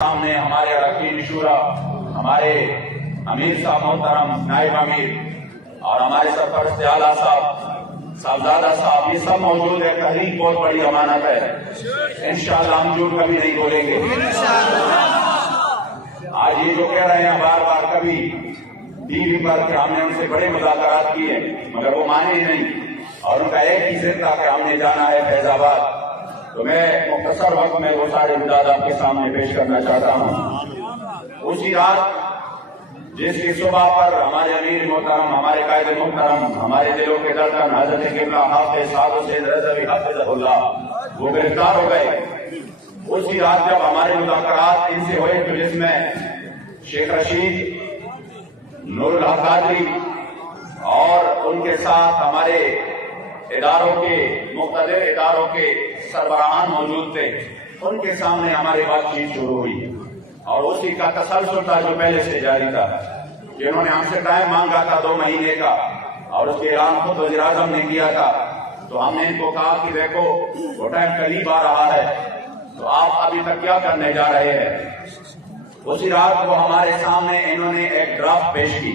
سامنے ہمارے اراکین شورا، ہمارے امیر صاحب محترم، نائب امیر اور ہمارے سرپرست اعلیٰ صاحبزادہ صاحب، یہ سب موجود ہے۔ تحریک بہت بڑی امانت ہے، انشاءاللہ ہم جھوٹ کبھی نہیں بولیں گے۔ آج یہ جو کہہ رہے ہیں بار بار کبھی ٹی وی پر کہ ہم نے ان سے بڑے مذاکرات کیے، مگر وہ مانے نہیں، اور ان کا ایک ہی ضد تھا کہ ہم نے جانا ہے فیض آباد۔ تو میں مختصر وقت میں وہ سارے امداد آپ کے سامنے پیش کرنا چاہتا ہوں۔ اسی رات جس کی صبح پر ہمارے امیر محترم، ہمارے قائد محترم، ہمارے دلوں کے دردن حضرت قبلہ حافظ سعد حسین رضوی حفظہ اللہ وہ گرفتار ہو گئے، اسی رات جب ہمارے مذاکرات ان سے ہوئے تو جس میں شیخ رشید، نور الحق قادری اور ان کے ساتھ ہمارے اداروں کے مختلف اداروں کے سربراہان موجود تھے، ان کے سامنے ہماری بات چیت شروع ہوئی، اور اسی کا تسلسل تھا جو پہلے سے جاری تھا کہ انہوں نے ہم سے ٹائم مانگا تھا 2 مہینے کا، اور اس کے اعلان خود وزیر اعظم نے کیا تھا۔ تو ہم نے ان کو کہا کہ دیکھو وہ ٹائم قریب آ رہا ہے، تو آپ ابھی تک کیا کرنے جا رہے ہیں؟ اسی رات وہ ہمارے سامنے انہوں نے ایک ڈرافٹ پیش کی،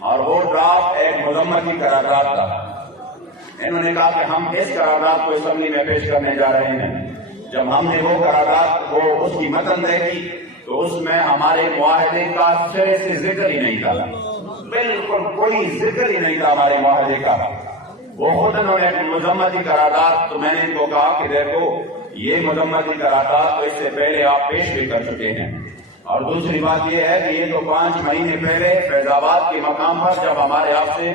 اور وہ ڈرافٹ ایک مذمت کی قرارداد تھا۔ انہوں نے کہا کہ ہم اس قرارداد کو اسمبلی میں پیش کرنے جا رہے ہیں۔ جب ہم نے وہ قرارداد وہ اس کی متن دیکھی تو اس میں ہمارے معاہدے کا سرے سے ذکر ہی نہیں تھا، بالکل کوئی ذکر ہی نہیں تھا ہمارے معاہدے کا۔ وہ خود انہوں نے مذمتی قرارداد، تو میں نے ان کو کہا کہ دیکھو یہ مذمتی قرارداد تو اس سے پہلے آپ پیش بھی کر چکے ہیں، اور دوسری بات یہ ہے کہ یہ تو 5 مہینے پہلے فیض آباد کے مقام پر جب ہمارے آپ سے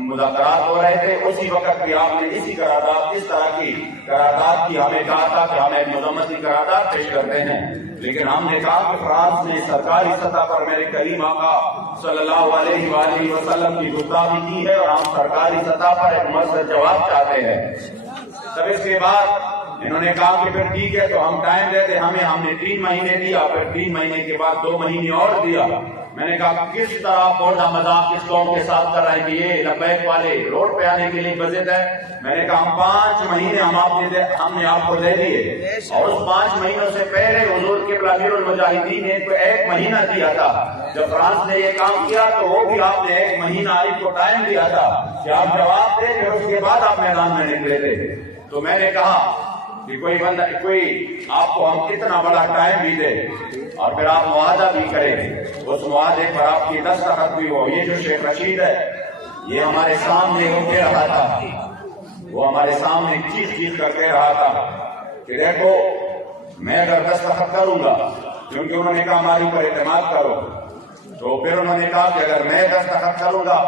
مذاکرات ہو رہے تھے، اسی وقت بھی آپ نے اسی قرارداد، اس طرح کی قرارداد کی ہمیں کہا تھا کہ ہم ایک مذمتی قرارداد پیش کرتے ہیں، لیکن ہم نے کہا کہ فرانس نے سرکاری سطح پر میرے کریم آقا صلی اللہ علیہ وآلہ وسلم کی گستاخی کی ہے، اور ہم سرکاری سطح پر ایک مؤثر جواب چاہتے ہیں۔ تب اس کے بعد انہوں نے کہا کہ پھر ٹھیک ہے تو ہم ٹائم دیتے ہمیں، ہم نے 3 مہینے دیا، پھر 3 مہینے کے بعد 2 مہینے اور دیا۔ میں نے کہا کس طرح بوڑھا مذاق اس قوم کے ساتھ کر رہے ہیں کہ یہ لبیک والے روڈ پہ آنے کے لیے بضد ہے۔ میں نے کہا ہم 5 مہینے ہم نے آپ کو دے دیے، اور اس 5 مہینوں سے پہلے حضور قبلہ امیر المجاہدین نے 1 مہینہ دیا تھا۔ جب فرانس نے یہ کام کیا تو وہ بھی آپ نے 1 مہینہ آپ کو ٹائم دیا تھا کہ آپ جواب دیں، پھر اس کے بعد آپ میدان میں نکلے تھے۔ تو میں نے کہا کہ کوئی آپ کو ہم کتنا بڑا ٹائم بھی دے اور پھر آپ معاہدہ بھی کریں، اس معاہدے پر آپ کی دستخط بھی ہو۔ یہ جو شیخ رشید ہے یہ ہمارے سامنے وہ کہہ رہا تھا، وہ ہمارے سامنے چیخ کر کہہ رہا تھا کہ دیکھو میں اگر دستخط کروں گا، کیونکہ انہوں نے کہا ہمارے اوپر اعتماد کرو، تو پھر انہوں نے کہا کہ اگر میں دستخط کروں گا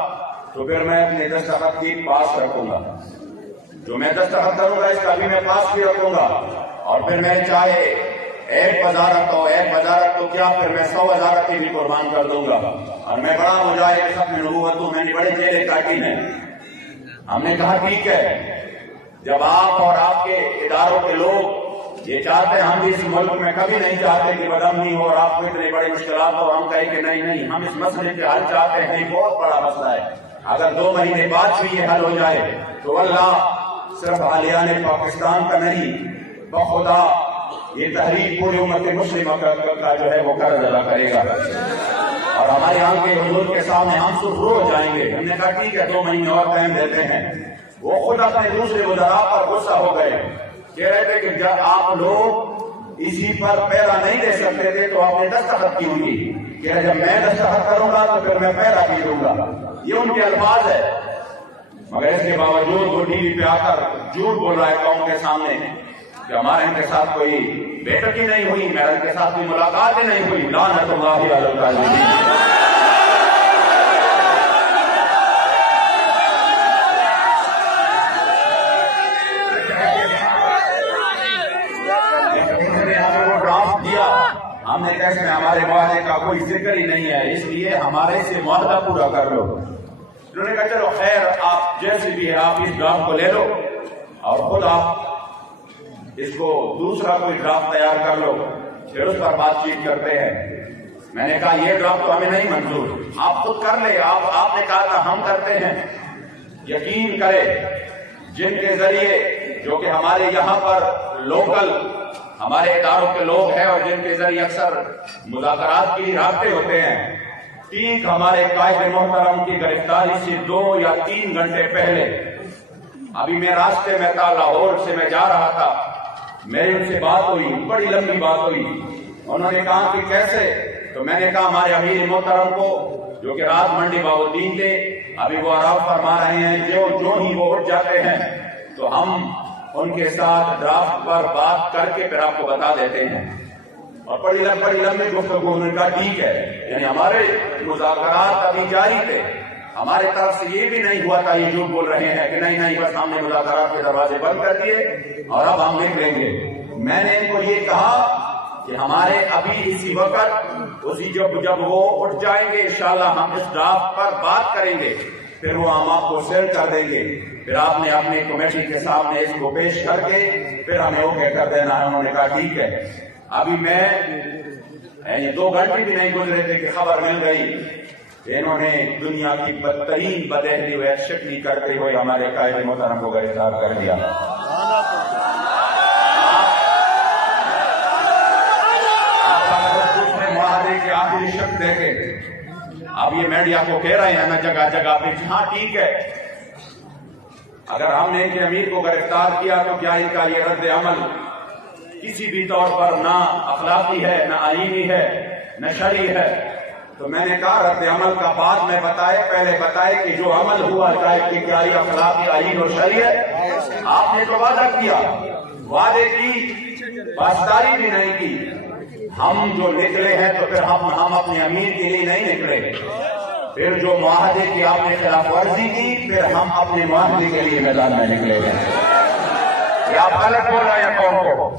تو پھر میں اپنے دستخط کی پاس رکھوں گا، جو میں دستخط کروں گا اس کا بھی میں پاس بھی رکھوں گا، اور پھر میں چاہے 1 وزارت ہو، 1 وزارت تو کیا پھر میں 100 وزارت کی بھی قربان کر دوں گا، اور میں بڑا مجاہد ختم نبوت ہوں، میں نے بڑے جیلے کاٹی ہیں۔ ہم نے کہا ٹھیک ہے، جب آپ اور آپ کے اداروں کے لوگ یہ چاہتے ہیں، ہم بھی اس ملک میں کبھی نہیں چاہتے کہ بدامنی ہو اور آپ کو اتنے بڑے مشکلات ہو، ہم کہیں کہ نہیں ہم اس مسئلے کے حل چاہتے ہیں، یہ بہت بڑا مسئلہ ہے، اگر 2 مہینے بعد بھی یہ حل ہو جائے تو اللہ صرف اہلیان پاکستان کا نہیں، بخدا یہ تحریک پوری امت مسلمہ کا جو ہے وہ قرض ادا کرے گا، اور ہمارے یہاں کے حضور کے سامنے ہم سرخرو ہو جائیں گے۔ ہم نے کہا ٹھیک ہے 2 مہینے اور ٹائم دیتے ہیں۔ وہ خود اپنے دوسرے وزراء پر غصہ ہو گئے، کہہ رہے تھے کہ جب آپ لوگ اسی پر پیرا نہیں دے سکتے تھے تو آپ نے دستخط کی ہوئی، کہ جب میں دستخط کروں گا تو پھر میں پیرا بھی دوں گا، یہ ان کے الفاظ ہے۔ مگر اس کے باوجود وہ ٹی وی پہ آ کر جھوٹ بول رہا ہے قوم کے سامنے کہ ہمارے ان کے ساتھ کوئی بیٹھک ہی نہیں ہوئی، میرے ان کے ساتھ کوئی ملاقات ہی نہیں ہوئی۔ لعنت اللہ علی الکاذبین۔ ہم نے کہا کہ ہمارے معاہدے کا کوئی ذکر ہی نہیں ہے، اس لیے ہمارے سے معاہدہ پورا کر لو۔ انہوں نے کہا چلو خیر، آپ جیسے بھی ہے آپ اس ڈرافٹ کو لے لو اور خود آپ اس کو دوسرا کوئی ڈرافٹ تیار کر لو، پھر اس پر بات چیت کرتے ہیں۔ میں نے کہا یہ ڈرافٹ تو ہمیں نہیں منظور، آپ خود کر لیں، آپ نے کہا تھا ہم کرتے ہیں۔ یقین کرے جن کے ذریعے جو کہ ہمارے یہاں پر لوکل ہمارے اداروں کے لوگ ہیں اور جن کے ذریعے اکثر مذاکرات کی رابطے ہوتے ہیں، ٹھیک ہمارے قائد محترم کی گرفتاری سے 2 یا 3 گھنٹے پہلے ابھی میں راستے میں تھا، لاہور سے میں جا رہا تھا، میری ان سے بات ہوئی، بڑی لمبی بات ہوئی۔ انہوں نے کہا کہ کیسے؟ تو میں نے کہا ہمارے امیر محترم کو جو کہ رات منڈی بہاؤالدین تھے، ابھی وہ آرام فرما رہے ہیں، جو ہی وہ اٹھ جاتے ہیں تو ہم ان کے ساتھ ڈرافٹ پر بات کر کے پھر آپ کو بتا دیتے ہیں۔ اور بڑی لمبی گفتگو، انہوں نے کہا ٹھیک ہے، یعنی ہمارے مذاکرات ابھی جاری تھے، ہمارے طرف سے یہ بھی نہیں ہوا تھا یہ جھوٹ بول رہے ہیں کہ نہیں بس ہم نے مذاکرات کے دروازے بند کر دیے اور اب ہم نکلیں گے۔ میں نے ان کو یہ کہا کہ ہمارے ابھی اسی وقت جب وہ اٹھ جائیں گے انشاءاللہ ہم اس ڈرافٹ پر بات کریں گے، پھر وہ ہم آپ کو سینڈ کر دیں گے، پھر آپ نے اپنی کمیٹی کے سامنے اس کو پیش کر کے پھر ہمیں اوکے کر دینا ہے۔ انہوں نے کہا ٹھیک ہے۔ ابھی میں 2 گھنٹے بھی نہیں گزرے تھے کہ خبر مل گئی کہ انہوں نے دنیا کی بدترین بدہلی و شکنی کرتے ہوئے ہمارے قائد محترم کو گرفتار کر دیا۔ معاہدے کے آخری شک دیکھے، اب یہ میڈیا کو کہہ رہے ہیں نا جگہ جگہ پہ، ہاں ٹھیک ہے، اگر ہم نے ان کے امیر کو گرفتار کیا تو کیا ان کا یہ رد عمل کسی بھی طور پر نہ اخلاقی ہے، نہ آئینی ہے، نہ شرعی ہے؟ تو میں نے کہا رد عمل کا بعد میں پہلے بتائے کہ جو عمل ہوا چاہے کہ کیا یہ اخلاقی، آئین اور شرعی ہے؟ آپ نے تو وعدہ کیا، وعدے کی پاسداری بھی نہیں کی۔ ہم جو نکلے ہیں تو پھر ہم اپنے امیر کے لیے نہیں نکلے، پھر جو معاہدے کی آپ نے خلاف ورزی کی پھر ہم اپنے معاہدے کے لیے میدان میں نکلے ہیں۔ یہ آپ غلط بول رہے ہیں قوم کو،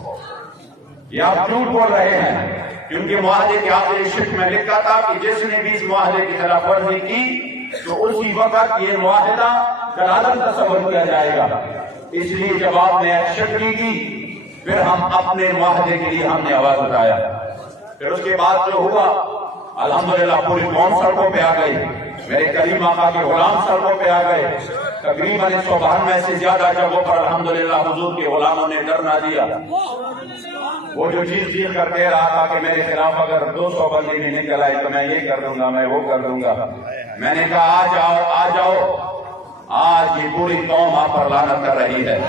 یہ آپ جھوٹ بول رہے ہیں، کیونکہ معاہدے کے آخری شق میں لکھا تھا کہ جس نے بھی اس معاہدے کی خلاف ورزی کی تو اسی وقت یہ معاہدہ کالعدم تصور کیا جائے گا۔ اس لیے جب آپ نے ایکشن کی پھر ہم اپنے معاہدے کے لیے ہم نے آواز اٹھایا۔ پھر اس کے بعد جو ہوا الحمدللہ پوری قوم سڑکوں پہ آ گئی، میرے کریم آقا کے غلام سڑکوں پہ آ گئے، تقریباً 192 سے زیادہ جگہوں پر الحمدللہ حضور کے غلاموں نے دھرنا دیا۔ وہ جو چیز کر کہہ رہا تھا کہ میرے خلاف اگر 200 بندے بھی نکل آئے تو میں یہ کر دوں گا، میں وہ کر دوں گا، میں نے کہا آ جاؤ، آج یہ پوری قوم آپ پر لعنت کر رہی ہے۔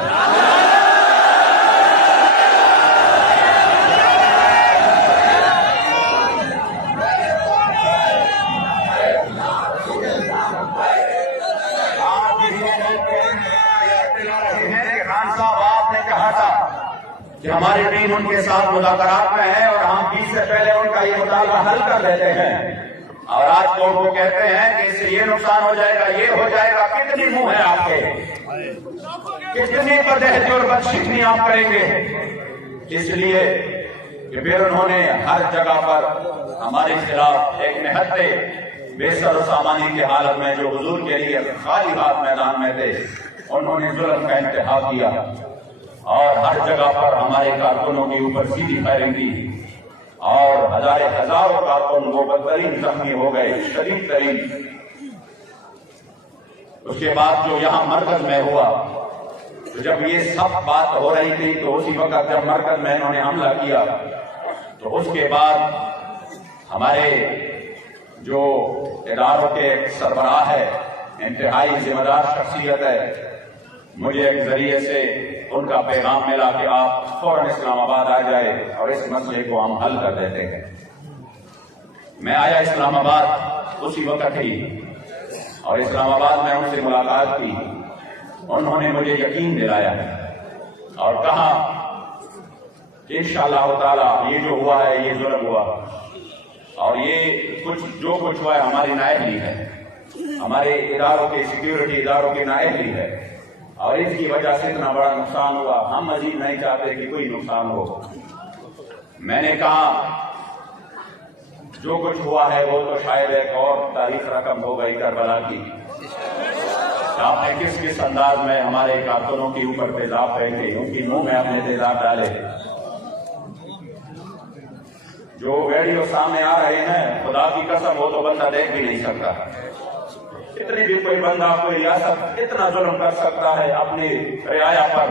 کہ ہماری ٹیم ان کے ساتھ مذاکرات میں ہے اور ہم 20 سے پہلے ان کا یہ مطالبہ حل کر دیتے ہیں، اور آج قوم کو کہتے ہیں کہ اس سے یہ نقصان ہو جائے گا، یہ ہو جائے گا۔ کتنی منہ ہے آپ کے، کتنی بدہضی اور بدشکنی آپ کریں گے؟ اس لیے کہ پھر انہوں نے ہر جگہ پر ہمارے خلاف ایک نہتے بے سر و سامانی کی حالت میں جو حضور کے لیے خالی ہاتھ میدان میں تھے، انہوں نے ظلم کا انتہا کیا اور ہر جگہ پر ہمارے کارکنوں کے اوپر سیدھی فائرنگ کی اور ہزاروں کارکن وہ بدترین زخمی ہو گئے، شدید ترین۔ اس کے بعد جو یہاں مرکز میں ہوا تو جب یہ سب بات ہو رہی تھی تو اسی وقت جب مرکز میں انہوں نے حملہ کیا تو اس کے بعد ہمارے جو اداروں کے سربراہ ہے، انتہائی ذمہ دار شخصیت ہے، مجھے ایک ذریعے سے ان کا پیغام ملا کہ آپ فوراً اسلام آباد آ جائے اور اس مسئلے کو ہم حل کر دیتے ہیں۔ میں آیا اسلام آباد اسی وقت ہی اور اسلام آباد میں ان سے ملاقات کی، انہوں نے مجھے یقین دلایا اور کہا کہ انشاءاللہ تعالی یہ جو ہوا ہے یہ ظلم ہوا اور یہ جو کچھ ہوا ہے ہماری نااہلی ہے، ہمارے اداروں کے سیکیورٹی اداروں کی نااہلی ہے اور اس کی وجہ سے اتنا بڑا نقصان ہوا، ہم مزید نہیں چاہتے کہ کوئی نقصان ہو۔ میں نے کہا جو کچھ ہوا ہے وہ تو شاید ایک اور تاریخ رقم ہو گئی کربلا کی۔ آپ نے کس انداز میں ہمارے کارکنوں کے اوپر تیزاب پھینکے، ان کی منہ میں اپنے تیزاب ڈالے۔ جو ویڈیو سامنے آ رہے ہیں خدا کی قسم وہ تو بندہ دیکھ بھی نہیں سکتا، اتنی بھی کوئی بندہ کوئی ریاست اتنا ظلم کر سکتا ہے اپنی رعایا پر؟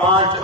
5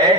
1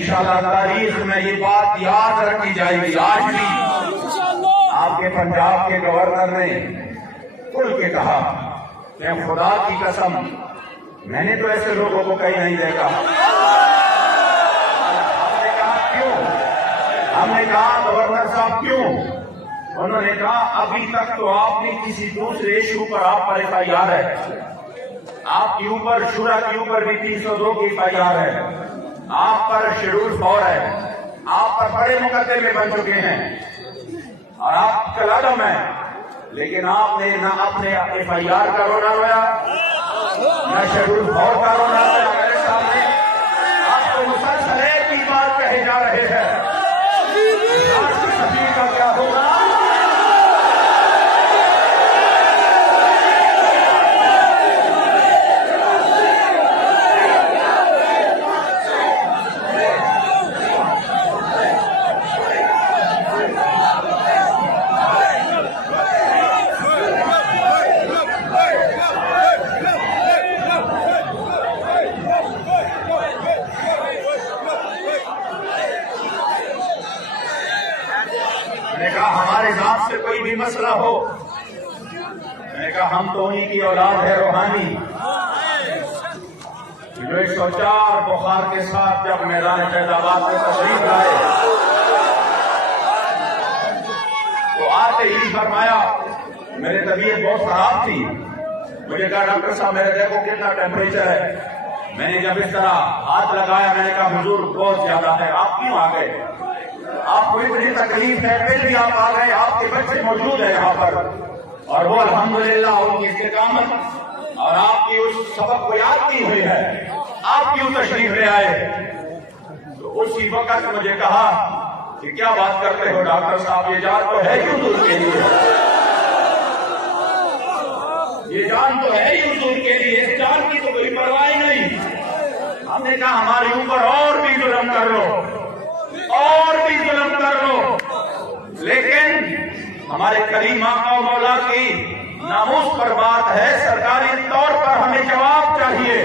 انشاءاللہ تاریخ میں یہ بات یاد رکھی جائے گی. آج بھی آپ کے پنجاب کے گورنر نے کھل کے کہا کہ خدا کی قسم میں نے تو ایسے لوگوں کو کہیں نہیں دیکھا. ہم نے کہا کیوں؟ ہم نے کہا گورنر صاحب کیوں؟ انہوں نے کہا ابھی تک تو آپ نے کسی دوسرے ایشو پر آپ پر FIR ہے, آپ کے اوپر شورا کے اوپر بھی 302 کی FIR ہے, آپ پر شیڈول 4 ہے, آپ پر بڑے مقدمے بن چکے ہیں اور آپ کلادم ہیں, لیکن آپ نے نہ اپنے FIR کا رونا رویا نہ شیڈول 4 کا رونا رویا. میرے سامنے آپ کو مسلسل ایک ہی بات کہے جا رہے ہیں, آج کی سفیر کا کیا ہوگا. میں نے کہا ہمارے ذات سے کوئی بھی مسئلہ ہو, میں نے کہا ہم تو انہی کی اولاد ہے روحانی جو 104 بخار کے ساتھ جب میدان فیض آباد میں تشریف لائے تو آتے ہی فرمایا, میری طبیعت بہت خراب تھی, مجھے کہا ڈاکٹر صاحب میرے دیکھو کتنا ٹیمپریچر ہے. میں نے جب اس طرح ہاتھ لگایا میں نے کہا حضور بہت زیادہ ہے, آپ کیوں آ گئے؟ آپ کو اتنی تکلیف ہے پھر بھی آپ آ گئے, آپ کے بچے موجود ہیں یہاں پر اور وہ الحمدللہ ان کی استقامت اور آپ کی اس سبق کو یاد کی ہوئی ہے, آپ کیوں تشریف لے آئے؟ تو اسی وقت مجھے کہا کہ کیا بات کرتے ہو ڈاکٹر صاحب, یہ جان تو ہے ہی حضور کے لیے, یہ جان تو ہے ہی حضور کے لیے, اس جان کی تو کوئی پرواہ نہیں. ہم نے کہا ہمارے اوپر اور بھی ظلم کر لو, اور بھی ظلم کر لو, لیکن ہمارے کریم آقا و مولا کی ناموس پر بات ہے, سرکاری طور پر ہمیں جواب چاہیے.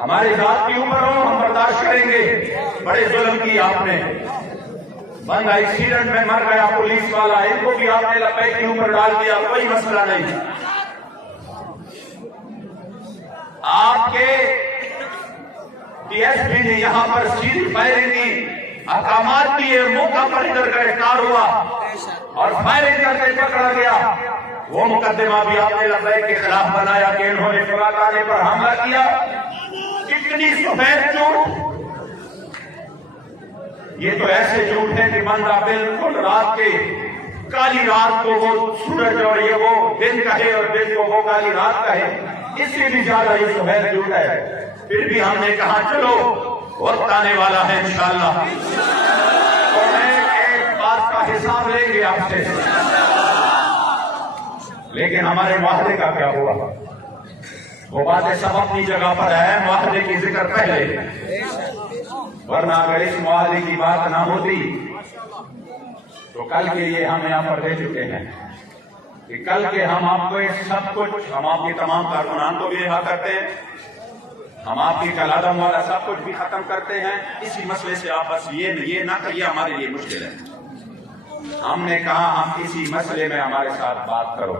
ہمارے ذات کے اوپر ہو ہم برداشت کریں گے. بڑے ظلم کی آپ نے, بندہ ایکسیڈنٹ میں مر گیا پولیس والا, ان کو بھی آپ نے لپیٹ کے اوپر ڈال دیا, کوئی مسئلہ نہیں. آپ کے DSP نے یہاں پر سیدھی فائرنگ کی, احکامات دیے, موقع پر ادھر گرفتار ہوا اور فائرنگ کر کے پکڑا گیا. وہ مقدمہ بھی آپ نے لبیک کے خلاف بنایا کہ انہوں نے فلاں پر حملہ کیا. کتنی سفید جھوٹ, یہ تو ایسے جھوٹ ہے کہ بندہ بالکل رات کے کالی رات کو وہ سورج اور یہ وہ دن کہے اور دن کو وہ کالی رات کہے, اس سے بھی زیادہ یہ سفید جھوٹ ہے. پھر بھی ہم نے کہا چلو وقت آنے والا ہے انشاءاللہ تو میں ایک بات کا حساب لیں گے آپ سے, لیکن ہمارے معاہدے کا کیا ہوا؟ وہ باتیں سب اپنی جگہ پر ہے, معاہدے کی ذکر پہلے, ورنہ اگر اس معاہدے کی بات نہ ہوتی تو کل کے لیے ہم یہاں پر دے چکے ہیں کہ کل کے ہم آپ کو سب کچھ, ہم آپ کے تمام کارکنان کو بھی رہا کرتے ہیں, ہم آپ کی کلادم والا سب کچھ بھی ختم کرتے ہیں. اسی مسئلے سے آپ بس یہ نہ کریے, ہمارے لیے مشکل ہے. ہم نے کہا ہم اسی مسئلے میں ہمارے ساتھ بات کرو.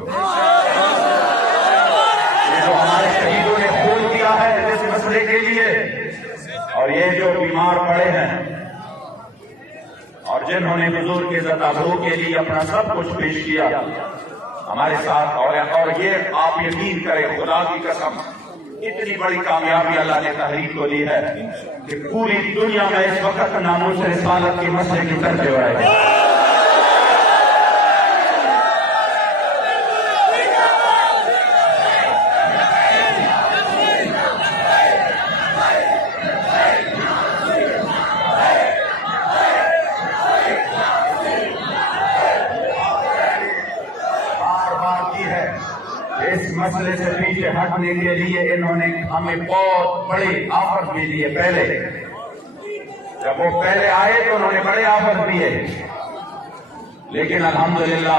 یہ جو ہمارے شہیدوں نے خون دیا ہے اس مسئلے کے لیے, اور یہ جو بیمار پڑے ہیں اور جنہوں نے حضور کے عزت افزوں کے لیے اپنا سب کچھ پیش کیا ہمارے ساتھ, اور یہ آپ یقین کریں خدا کی قسم اتنی بڑی کامیابی اللہ نے تحریک کو دی ہے کہ پوری دنیا میں اس وقت ناموس رسالت کے مسئلے کی طرف ہو رہے ہیں. اس مسئلے سے پیچھے ہٹنے کے لیے انہوں نے ہمیں بہت بڑے آفر بھی دیے. پہلے جب وہ پہلے آئے تو انہوں نے بڑے آفر دیے, لیکن الحمدللہ